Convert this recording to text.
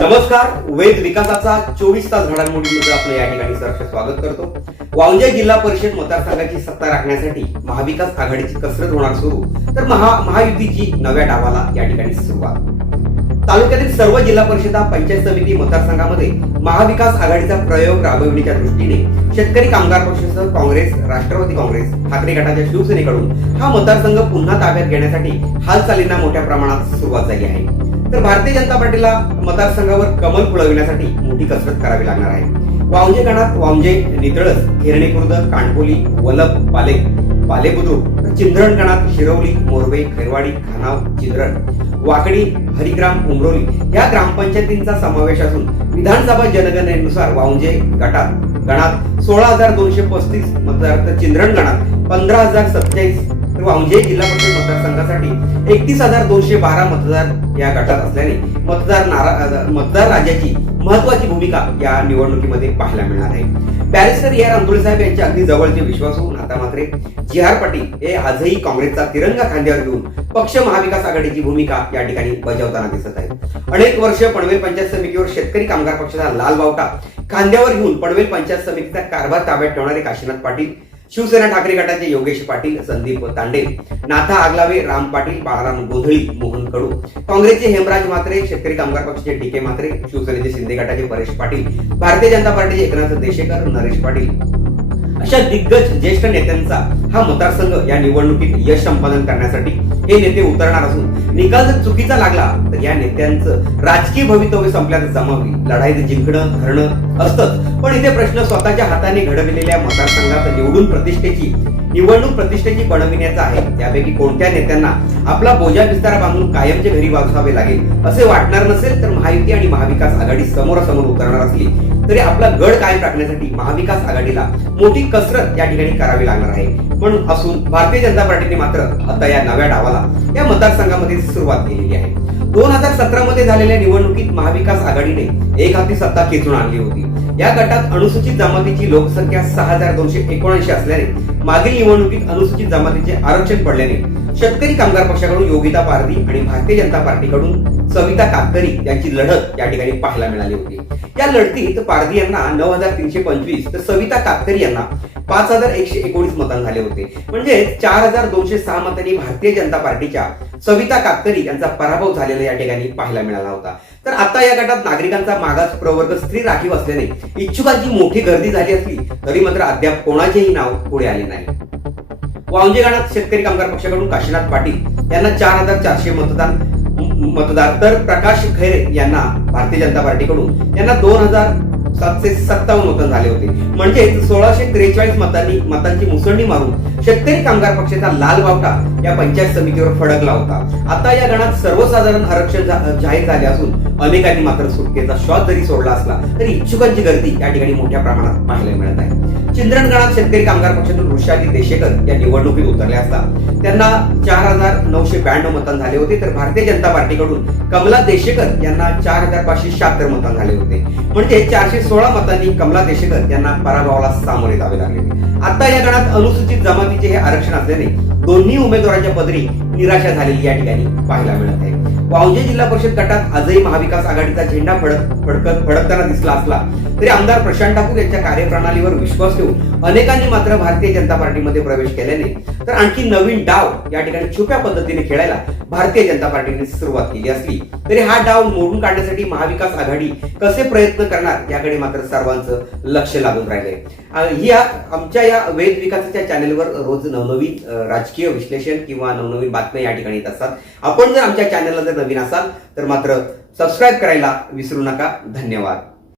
नमस्कार. वेद विकासाचा चोवीस तास घडामोडीमध्ये आपलं या ठिकाणी सहर्ष स्वागत करतो. वावजे जिल्हा परिषद मतदारसंघाची सत्ता राखण्यासाठी महाविकास आघाडीची कसरत होणार सुरू तर महा महायुतीची नव्या डावाला या ठिकाणी सुरुवात. तालुक्यातील सर्व जिल्हा परिषदा पंचायत समिती मतदारसंघामध्ये महाविकास आघाडीचा प्रयोग राबविण्याच्या दृष्टीने शेतकरी कामगार पक्षासह काँग्रेस राष्ट्रवादी काँग्रेस ठाकरे गटाच्या शिवसेनेकडून हा मतदारसंघ पुन्हा ताब्यात घेण्यासाठी हालचालींना मोठ्या प्रमाणात सुरुवात झाली आहे. तर भारतीय जनता पार्टीला मतदारसंघावर कमल फुलविण्यासाठी मोठी कसरत करावी लागणार आहे. वावजे गणात वावजे नितळस हिरणे खुर्द काणकोली वलप पाले पालेबुद्रुक चिंधरण गणात शिरवली मोरवे खैरवाडी खानाव चिंधरण वाकडी हरिग्राम उमरोली या ग्रामपंचायतींचा समावेश असून विधानसभा जनगणनेनुसार वावजे गटात गणात सोळा हजार दोनशे पस्तीस मतदार तर चिंधरण गणात पंधरा हजार सत्तावीस तर वावजे जिल्हा परिषद मतदारसंघासाठी एकतीस हजार दोनशे बारा मतदार या गटात असल्याने मतदार नारा मतदार राज्याची महत्वाची भूमिका या निवडणुकीमध्ये पाहायला मिळणार आहे. बॅरिस्टर ए आर अंतुळे साहेब यांच्या अगदी जवळचे विश्वासू नाता मात्रे जी आर पाटील हे आजही काँग्रेसचा तिरंगा खांद्यावर घेऊन पक्ष महाविकास आघाडीची भूमिका या ठिकाणी बजावताना दिसत आहे अनेक वर्ष पनवेल पंचायत समितीवर शेतकरी कामगार पक्षाचा लाल बावटा खांद्यावर घेऊन पनवेल पंचायत समितीचा कारभार ताब्यात ठेवणारे काशीनाथ पाटील शिवसेना ठाकरे गटाचे योगेश पाटील संदीप तांडे नाथा आगलावे राम पाटील बाळाराम गोधळी मोहन कडू. काँग्रेसचे हेमराज मात्रे शेतकरी कामगार पक्षाचे डी के मात्रे शिवसेनेचे शिंदे गटाचे परेश पाटील भारतीय जनता पार्टीचे एकनाथ देशेकर नरेश पाटील. अशा दिग्गज ज्येष्ठ नेत्यांचा हा मतदारसंघ या निवडणुकीत यश संपादन करण्यासाठी हे नेते उतरणार असून निकाल जर चुकीचा लागला तर या नेत्यांचं राजकीय भवितव्य संपल्यात जमावी लढाईत जिंकणं हरणं असतंच. पण इथे प्रश्न स्वतःच्या हाताने घडविलेल्या मतदारसंघात निवडून प्रतिष्ठेची निवडणूक प्रतिष्ठेची बनविण्याचा आहे. त्यापैकी कोणत्या नेत्यांना आपला बोजा विस्तार बांधून कायमचे घरी वाचावे लागेल असे वाटणार नसेल तर महायुती आणि महाविकास आघाडी समोरासमोर उतरणार असली तरी आपला गड कायम राखण्यासाठी महाविकास आघाडीला मोठी कसरत या ठिकाणी करावी लागणार आहे. पण असून भारतीय जनता पार्टीने मात्र आता या नव्या डावाला या मतदारसंघामध्ये सुरुवात केलेली आहे. दोन हजार सतरा मध्ये झालेल्या निवडणुकीत महाविकास आघाडीने एक हाती सत्ता खेचून आणली होती. या गटात अनुसूचित जमातीची लोकसंख्या सहा हजार दोनशे एकोणऐंशी असल्याने मागील निवडणुकीत अनुसूचित जमातीचे आरक्षण पडल्याने शेतकरी कामगार पक्षाकडून योगिता पारधी आणि भारतीय जनता पार्टीकडून सविता कातकरी यांची लढत या ठिकाणी पाहायला मिळाली होती. या लढतीत पारधी यांना नऊ हजार तीनशे पंचवीस तर सविता कातकरी यांना पाच हजार एकशे एकोणीस मतांनी झाले होते. म्हणजे चार हजार दोनशे सहा मतांनी भारतीय जनता पार्टीच्या सविता कातकरी यांचा पराभव झालेला या ठिकाणी पाहायला मिळाला होता. तर आता या गटात नागरिकांचा मागास प्रवर्ग स्त्री राखीव असल्याने इच्छुकांची मोठी गर्दी झाली असली तरी मात्र अद्याप कोणाचेही नाव पुढे आले नाही. वावजे गणात शेतकरी कामगार पक्षाकडून काशीनाथ पाटील यांना चार हजार चारशे मतदान मतदार तर प्रकाश खैरे यांना भारतीय जनता पार्टीकडून यांना दोन हजार सातशे सत्तावन्न मतं झाले होते. म्हणजे सोळाशे त्रेचाळीस मतांनी मतांची मुसंडी मारून शेतकरी कामगार पक्षाचा लाल बावटा या पंचायत समितीवर फडकला होता. आता या गणात सर्वसाधारण आरक्षण जाहीर झाले असून अनेकांनी मात्र सुटकेचा श्वास जरी सोडला असला तरी इच्छुकांची गर्दी या ठिकाणी मोठ्या प्रमाणात पाहायला मिळत आहे. चिंद्रण गणात शेतकरी कामगार पक्षातून ऋषाली देशेकर या निवडणुकीत उतरल्या असता त्यांना चार हजार नऊशे ब्याण्णव मतदान झाले होते तर भारतीय जनता पार्टीकडून कमला देशेकर यांना चार हजार पाचशे शहात्तर मतदान झाले होते. म्हणजे चारशे सोळा मतांनी कमला देशेकर यांना पराभवाला सामोरे जावे लागले. आता या गणात अनुसूचित जमातीचे हे आरक्षण असल्याने दोन्ही उमेदवारांच्या पदरी निराशा झालेली या ठिकाणी पाहायला मिळत आहे. वावजे जिल्हा परिषद गटात आजही महाविकास आघाडीचा झेंडा फडक फडकत फडकताना दिसला असला तरी आमदार प्रशांत ठाकूर यांच्या कार्यप्रणालीवर विश्वास ठेवून अनेकांनी मात्र भारतीय जनता पार्टीमध्ये प्रवेश केल्याने तर आणखी नवीन डाव या ठिकाणी छुप्या पद्धतीने खेळायला भारतीय जनता पार्टीने सुरुवात केली असली तरी हा डाव मोडून काढण्यासाठी महाविकास आघाडी कसे प्रयत्न करणार याकडे मात्र सर्वांचं लक्ष लागून राहिले ही आमच्या या वेद विकासाच्या चॅनेलवर रोज नवनवीन राजकीय विश्लेषण किंवा नवनवीन बातम्या या ठिकाणी येत असतात. आपण जर आमच्या चॅनलला जर नवीन असाल तर मात्र सबस्क्राईब करायला विसरू नका. धन्यवाद.